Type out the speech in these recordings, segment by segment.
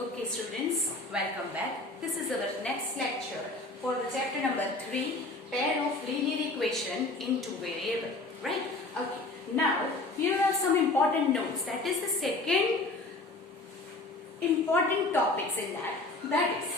Okay students, welcome back. This is our next lecture for the chapter number 3, pair of linear equation in two variable, right? Okay, now here are some important notes. That is the second important topics in that. That is,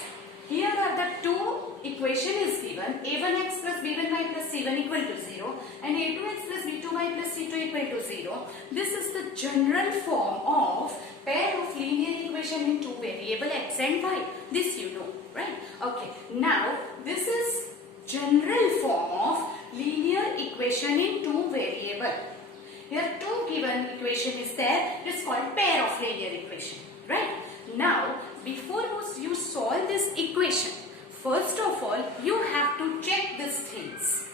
here are the two equation is given, a1x plus b1y plus c1 equal to 0 and a2x plus b2y plus c2 equal to 0. This is the general form of pair of linear equation in two variable x and y. This you know, right? Okay, now this is general form of linear equation in two variable. Here two given equation is there. It is called pair of linear equation, right? Now before you solve this equation, first of all you have to check these things.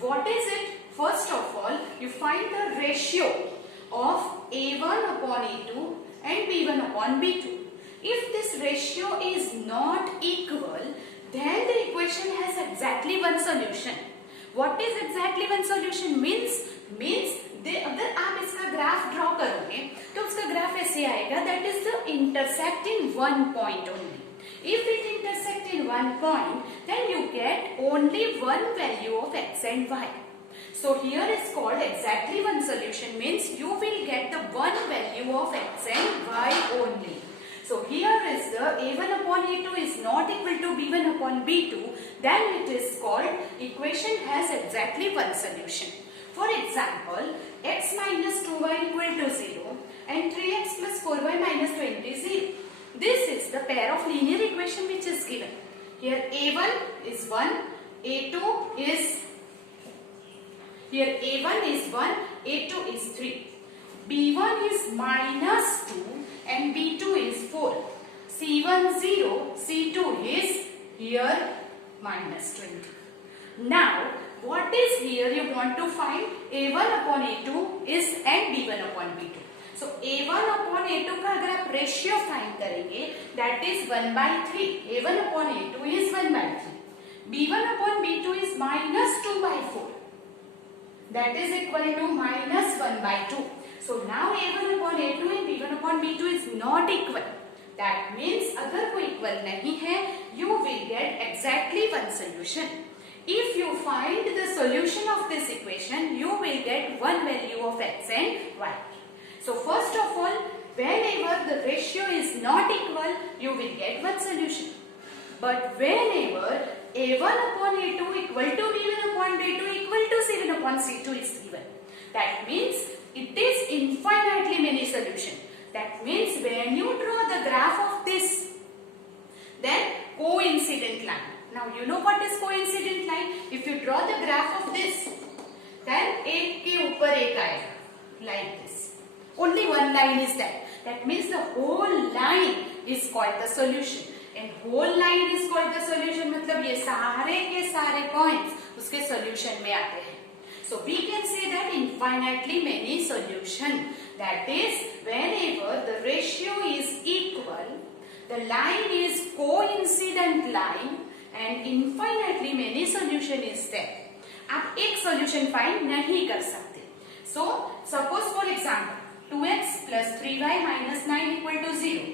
What is it? First of all, you find the ratio of a1 upon a2 and b1 upon b2. If this ratio is not equal, then the equation has exactly one solution. What is exactly one solution means अगर आप इसका graph draw करोगे तो उसका graph ऐसे आएगा, that is the intersect in one point only. If it intersect in one point, then you get only one value of x and y. So here is called exactly one solution, means you will get the one value of x and y only. So here is the a1 upon a2 is not equal to b1 upon b2, then it is called equation has exactly one solution. For example, x minus 2y equal to 0 and 3x plus 4y minus 20 is 0. This is the pair of linear equation which is given. Here a1 is 1, a2 is, here a1 is 1, a2 is 3. b1 is minus 2 and b2 is 4. c1 0, c2 is here minus 20. Now what is here you want to find? a1 upon a2 is and b1 upon b2. So a1 upon a2 का अगर आप ratio find करेंगे, that is 1 by 3. a1 upon a2 is 1 by 3. b1 upon b2 is minus 2 by 4. That is equal to minus 1 by 2. So now a1 upon a2 and b1 upon b2 is not equal. That means अगर वो equal नहीं है, you will get exactly one solution. If you find the solution of this equation, you will get one value of x and y. So first of all, whenever the ratio is not equal, you will get one solution. But whenever a1 upon a2 equal to b1 upon b2 equal to c1 upon c2 is given, that means it is infinitely many solutions. That means when you draw the graph of this, then coincident line. Now you know what is coincident line? If you draw the graph of this, then एक के ऊपर एक आएगा, like this. Only one line is that. That means the whole line is called the solution. And whole line is called the solution. मतलब ये सारे के सारे points उसके solution में आते हैं. So we can say that infinitely many solution. That is, whenever the ratio is equal, the line is coincident line, and infinitely many solution is there. आप एक solution find नहीं कर सकते. So suppose for example, 2x plus 3y minus 9 equal to 0.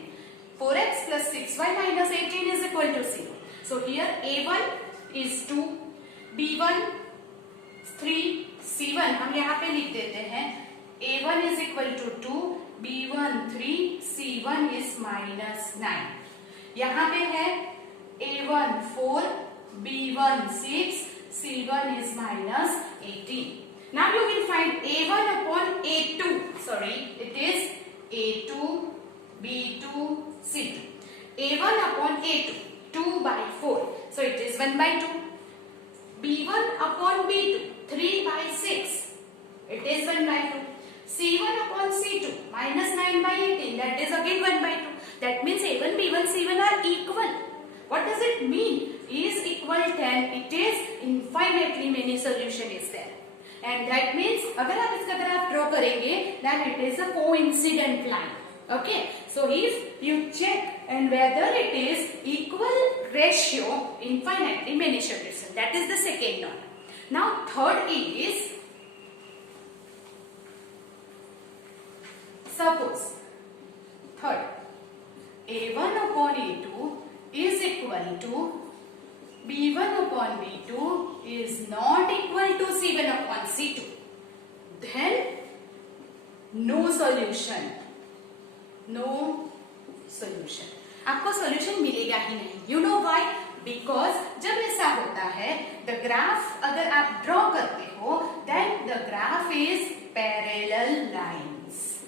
4x plus 6y minus 18 is equal to 0. So here a1 is 2, b1 3, c1 हम यहाँ पे लिख देते हैं. a1 is equal to 2, b1 3, c1 is minus 9. यहाँ पे है a1 4, b1 6, c1 is minus 18. Now you will find a1 upon a2. Sorry, it is a2, b2, c2. a1 upon a2, 2 by 4. So it is 1 by 2. b1 upon b2, 3 by 6. It is 1 by 2. c1 upon c2, minus 9 by 18. That is again 1 by 2. That means a1, b1, c1 are equal. What does it mean? Is equal 10. It is infinitely many solution is there. And that means अगर आप इसका graph draw करेंगे, then it is a coincident line. Okay. So if you check and whether it is equal ratio, infinitely many solution. That is the second one. Now third is, suppose third a1 upon A2 is equal to B1 upon B2 is not equal to C1 upon C2. Then no solution. No solution. आपको solution मिलेगा ही नहीं. You know why? Because जब ऐसा होता है, the graph अगर आप draw करते हो, then the graph is parallel lines.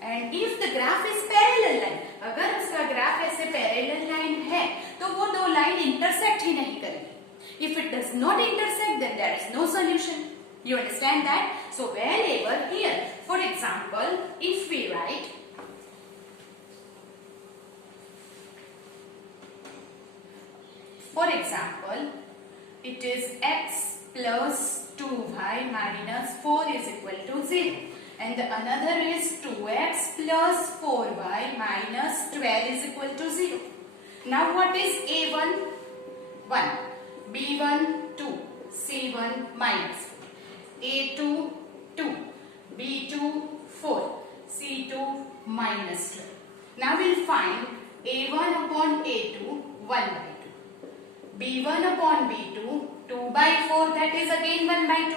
And if the graph is parallel line, अगर उसका graph ऐसे parallel line है, तो वो दो line intersect ही नहीं करेगी. If it does not intersect, then there is no solution. You understand that? So wherever here, for example, if we write it is x plus 2y minus 4 is equal to 0. And the another is 2x plus 4y minus 12 is equal to 0. Now what is A1? 1. B1? 2. C1 minus 4. A2 2, B2 4, C2 minus 12. Now we'll find A1 upon A2 1 by 2, B1 upon B2 2 by 4, that is again 1 by 2,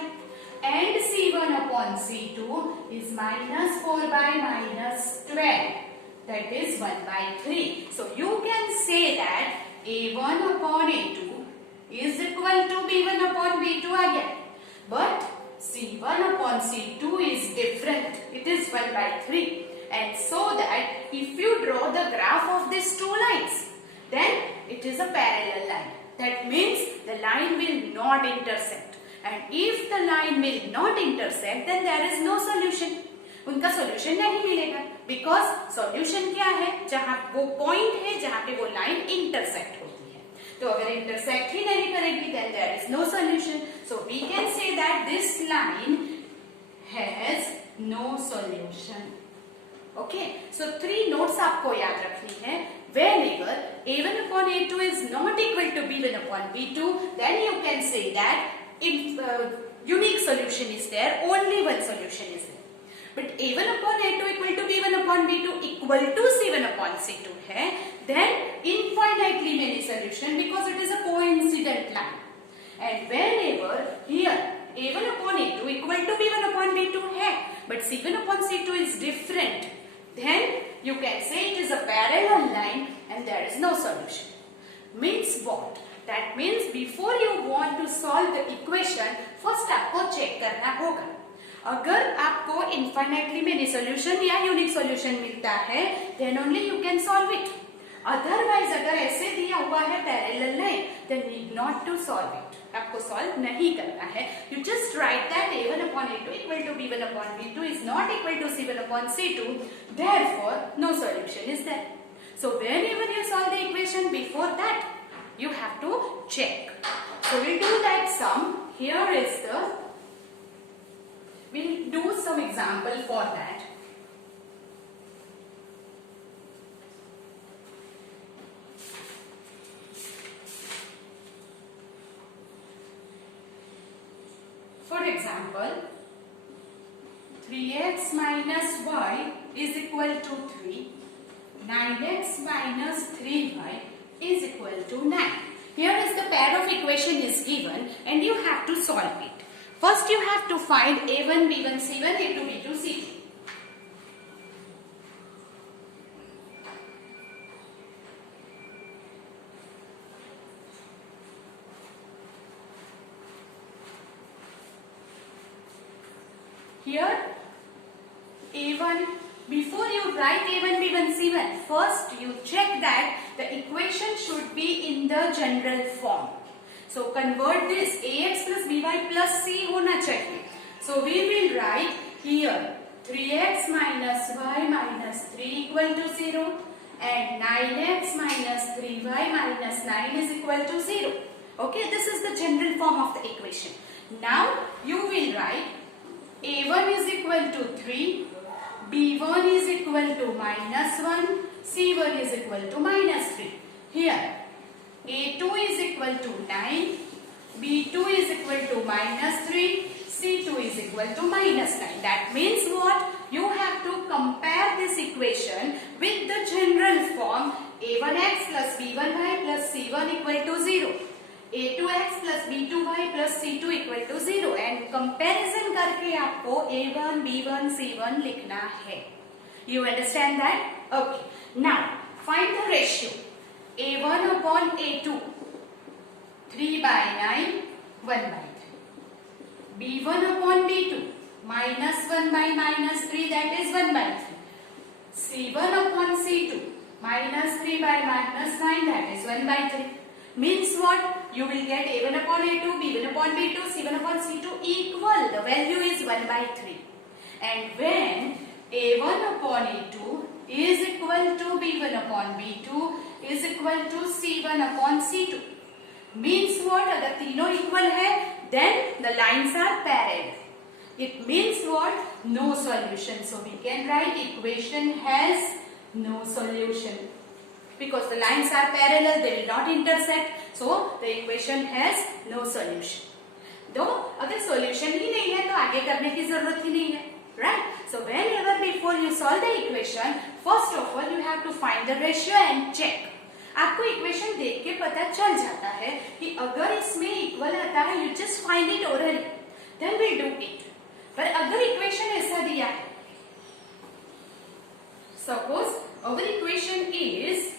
and C1 upon C2 is minus 4 by minus 12, that is 1 by 3. So you can say that A1 upon A2 is equal to B1 upon B2 again, but C1 upon C2 is different. It is 1 by 3. And so that if you draw the graph of these two lines, then it is a parallel line. That means the line will not intersect. And if the line will not intersect, then there is no solution. उनका solution नहीं मिलेगा. Because solution क्या है? जहाँ वो point है जहाँ पे वो line intersect होती है. तो अगर intersect ही नहीं करेगी, then there is no solution. So we can say that this line has no solution. Okay. So 3 notes आपको याद रखनी है. Whenever A1 upon A2 is not equal to B1 upon B2, then you can say that unique solution is there. Only one solution is there. But A1 upon A2 equal to B1 upon B2 equal to C1 upon C2 है, then infinitely many solution because it is a coincident line. And whenever here A1 upon A2 equal to B1 upon B2 है, but C1 upon C2 is different, then you can say it is a parallel line and there is no solution. Means what? That means before you want to solve the equation, first आपको check करना होगा. अगर आपको infinitely many solution या unique solution मिलता है, then only you can solve it. Otherwise अगर ऐसे दिया हुआ है parallel line, then need not to solve it. आपको solve नहीं करना है. You just write that A1 upon A2 equal to B1 upon B2 is not equal to C1 upon C2. Therefore, no solution is there. So whenever you solve the equation, before that you have to check. So we'll do that sum. Here is the. We'll do some example for that. For example, 3x minus y is equal to 3. 9x minus 3y is equal to 9. Here is the pair of equation is given and you have to solve it. First you have to find A1, B1, C1, A2, B2, C2. Here A1, before you write A1, B1, C1, first you check that the equation should be in the general form. So convert this ax plus by plus c होना चाहिए. So we will write here 3x minus y minus 3 equal to 0 and 9x minus 3y minus 9 is equal to 0. Okay, this is the general form of the equation. Now you will write a1 is equal to 3, b1 is equal to minus 1, c1 is equal to minus 3. Here A2 is equal to 9, B2 is equal to minus 3, C2 is equal to minus 9. That means what? You have to compare this equation with the general form A1 a2x plus b2y plus c2 equal to 0 and comparison करके आपको a1, b1, c1 लिखना है. You understand that? Okay. Now find the ratio. a1 upon a2 3 by 9 1 by 3. b1 upon b2 minus 1 by minus 3 that is 1 by 3. c1 upon c2 minus 3 by minus 9 that is 1 by 3. Means what? You will get a1 upon a2, b1 upon b2, c1 upon c2 equal. The value is 1 by 3. And when a1 upon a2 is equal to b1 upon b2 is equal to c1 upon c2. Means what? अगर तीनों equal है, then the lines are parallel. It means what? No solution. So we can write equation has no solution. Because the lines are parallel, they will not intersect. So the equation has no solution. तो अगर solution ही नहीं है तो आगे करने की जरूरत ही नहीं है, right? So whenever before you solve the equation, first of all you have to find the ratio and check. आपको इक्वेशन देख के पता चल जाता है कि अगर इसमें इक्वल आता है, you just find it orally, then we'll do it. पर अगर इक्वेशन ऐसा दिया है, suppose our equation is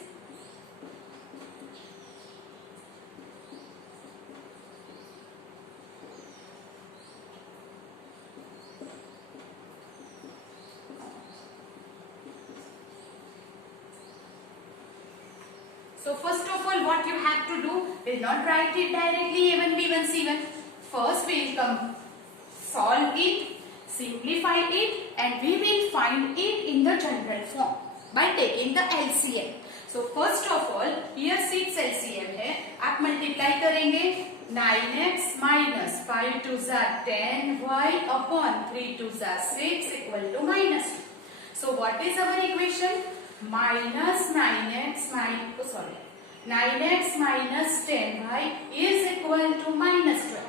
so first of all what you have to do, will not write it directly a1 b1 c1. First we will come solve it, simplify it and we will find it in the general form by taking the LCM. So first of all here 6 LCM है, आप multiply करेंगे 9x minus 5 to the 10y upon 3 to the 6 equal to minus 2. So what is our equation? Minus 9x minus 10y is equal to minus 12.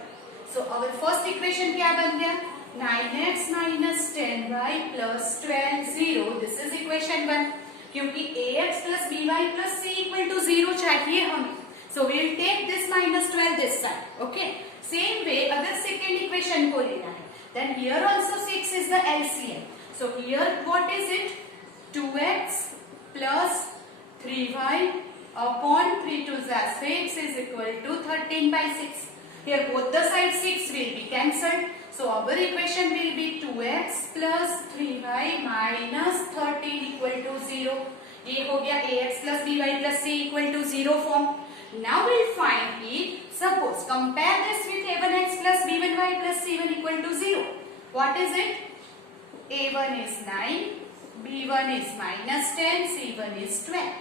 So our first equation क्या बन गया? 9x minus 10y plus 12 0. This is equation 1. क्योंकि ax plus by plus c equal to 0 चाहिए हमें. So we will take this minus 12 this side. Okay. Same way अगर second equation को लेना है, then here also 6 is the LCM. So here what is it? 2x plus 3y upon 3 to the 6 is equal to 13 by 6. Here both the sides 6 will be cancelled. So our equation will be 2x plus 3y minus 13 equal to 0. ये हो गया ax plus by plus c equal to 0 form. Now we'll find it. Suppose compare this with a1x plus b1y plus c1 equal to 0. What is it? a1 is 9, b1 is minus 10, c1 is 12.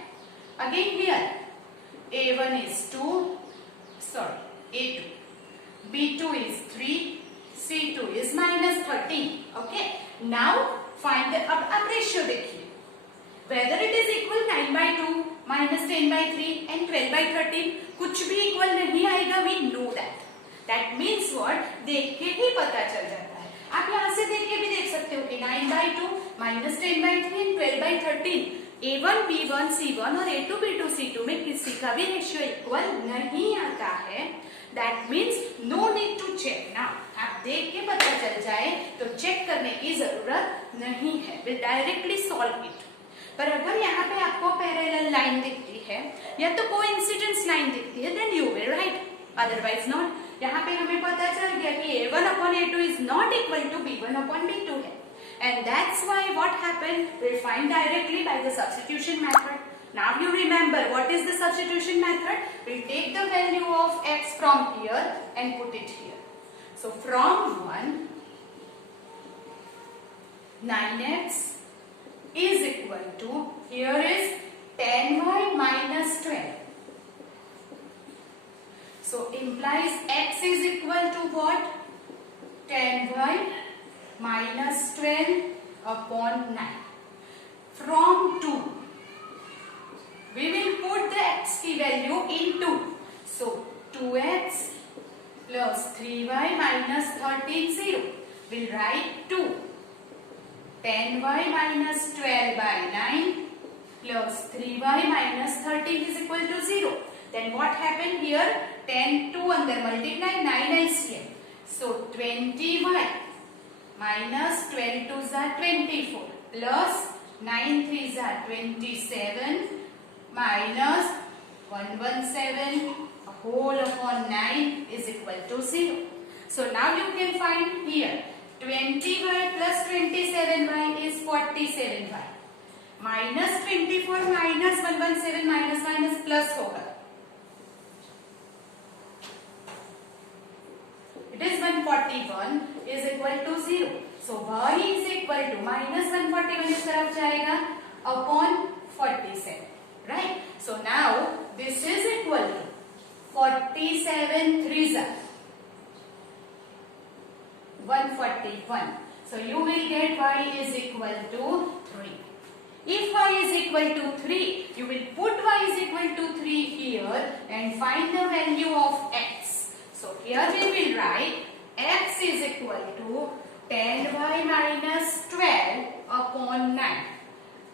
Again here a1 is 2, a2, b2 is 3, c2 is minus 13. Okay. Now find the अब ratio देखिए. Whether it is equal 9 by 2, minus 10 by 3 and 12 by 13, कुछ भी equal नहीं आएगा. We know that. That means what? देख के ही पता चल जाता है. आप यहाँ से देख के भी देख सकते हो कि 9 by 2, minus 10 by 3 and 12 by 13. a1 b1 c1 और a2 b2 c2 में किसी का भी रेशियो इक्वल नहीं आता है. That means no need to check now. आप देख के पता चल जाए तो चेक करने की जरूरत नहीं है. We'll directly solve it. पर अगर यहाँ पे आपको पैरेलल लाइन दिखती है या तो कोइंसिडेंस लाइन दिखती है, then you will write. Otherwise not. यहाँ पे हमें पता चल गया कि a1 upon a2 is not equal to b1 upon b2 है. And that's why what happened, we'll find directly by the substitution method. Now you remember what is the substitution method? We'll take the value of x from here and put it here. So from 1, 9x is equal to, here is 10y minus 12. So implies x is equal to what? 10y minus 12 upon 9. From 2, we will put the x की value in 2. So 2x plus 3y minus 13 0. We'll write 2. 10y minus 12 by 9 plus 3y minus 13 is equal to 0. Then what happened here? 10 2 अंदर multiply 9 LCM. So 20y minus 12 2s are 24 plus 9 3s are 27 minus 117 whole upon 9 is equal to 0. So now you can find here 20y plus 27y is 47y minus 24 minus 117 minus plus होगा. It is 141 is equal to 0. So y is equal to minus 141 इस तरफ जाएगा upon 47. Right? So now this is equal to 47 3s are 141. So you will get y is equal to 3. If y is equal to 3, you will put y is equal to 3 here and find the value of x. So here we will write x is equal to 10y minus 12 upon 9.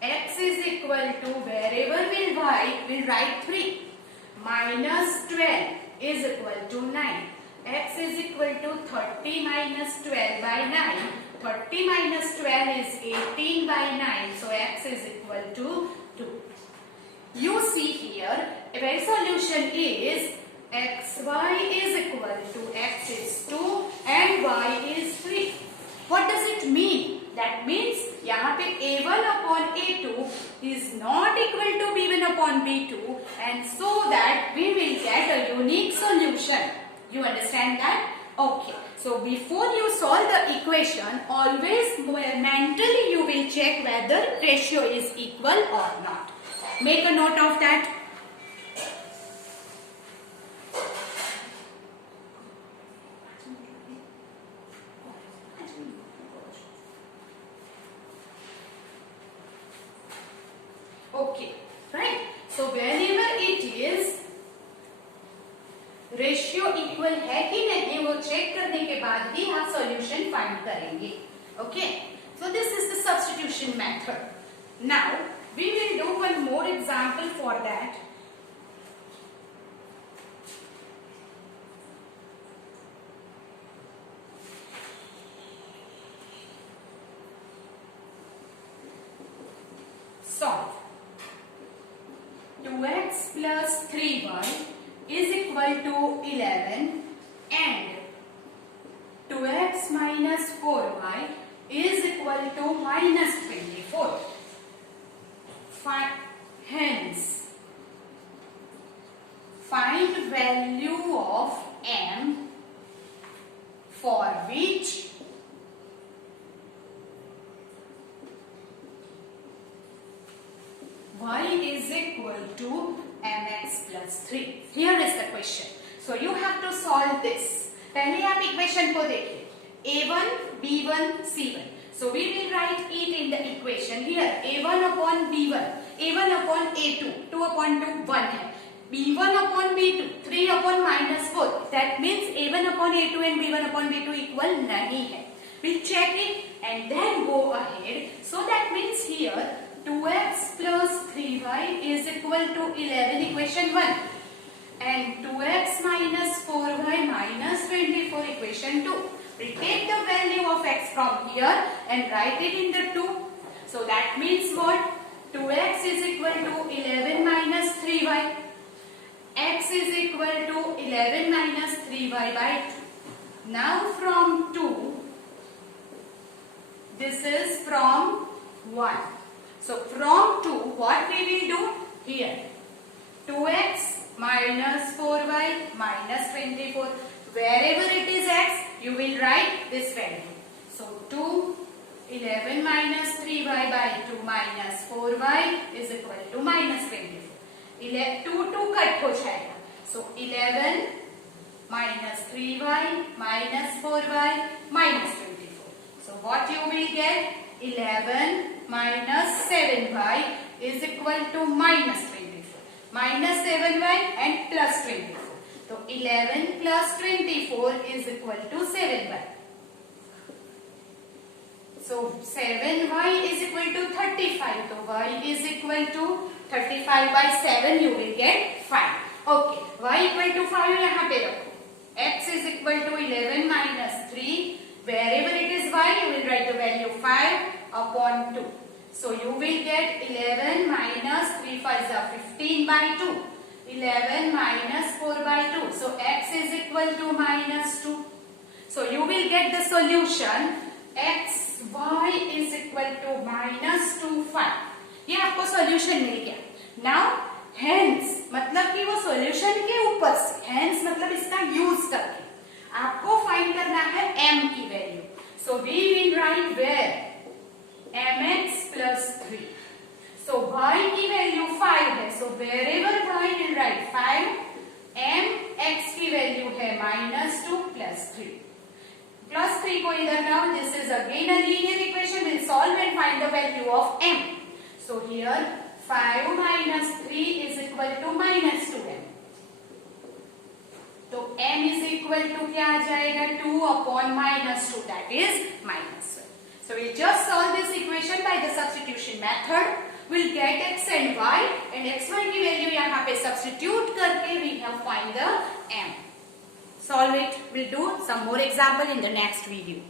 X is equal to, wherever we'll write 3 minus 12 is equal to 9. X is equal to 30 minus 12 by 9. 30 minus 12 is 18 by 9. So x is equal to 2. You see here, our solution is xy is equal to x is 2 and y is 3. What does it mean? That means यहाँ पे a1 upon a2 is not equal to b1 upon b2, and so that we will get a unique solution. You understand that? Okay. So before you solve the equation, always mentally you will check whether ratio is equal or not. Make a note of that. Okay, right? So whenever it is ratio equal है कि नहीं वो check करने के बाद ही आप solution find करेंगे. Okay, so this is the substitution method. Now we will do one more example for that. Solve 2x plus 3y is equal to 11 and 2x minus 4y is equal to minus 24. Hence, find value of m for which y is equal to mx plus 3. Here is the question. So you have to solve this. पहले आप equation को देखिए. a1, b1, c1. So we will write it in the equation here. a1 upon b1, a1 upon a2, 2 upon 2, 1 है. b1 upon b2, 3 upon minus 4. That means a1 upon a2 and b1 upon b2 equal नहीं है. We'll check it and then go ahead. So that means here 2x plus 3y is equal to 11, equation 1, and 2x minus 4y minus 24, equation 2. We take the value of x from here and write it in the 2. So that means what? 2x is equal to 11 minus 3y. X is equal to 11 minus 3y by 2. Now from 2, this is from 1. So from 2, what we will do here? 2x minus 4y minus 24. Wherever it is x, you will write this value. So 2, 11 minus 3y by 2 minus 4y is equal to minus 24. 2 2 cut हो जाएगा. So 11 minus 3y minus 4y minus 24. So what you will get? 11 minus 7y is equal to minus 24. Minus 7y and plus 24. So 11 plus 24 is equal to 7y. So 7y is equal to 35. So y is equal to 35 by 7 you will get 5. Okay, y equal to 5 यहाँ पे रखो, x is equal to 11 minus 3, wherever it is y you will write the value 5 upon 2. So you will get 11 minus 3 5 are 15 by 2, 11 minus 4 by 2. So x is equal to minus 2. So you will get the solution x y is equal to minus 2 5. ये आपको solution मिल गया. Now hence मतलब कि वो solution के ऊपर से, hence मतलब इसका यूज करके आपको फाइंड करना है m की value. So we will write where mx plus 3. So y की वैल्यू 5 है. So wherever y will write 5, m x की वैल्यू है -2 plus 3. Plus 3 को इधर लाओ. This is again a linear equation. We'll solve and find the value of m. So here 5 minus 3 is equal to minus 2m. तो m is equal to क्या आ जाएगा? 2 upon minus 2, that is minus 1. So we'll just solve this equation by the substitution method. We'll get x and y, and x y की value यहाँ पे substitute करके we have find the m. Solve it. We'll do some more example in the next video.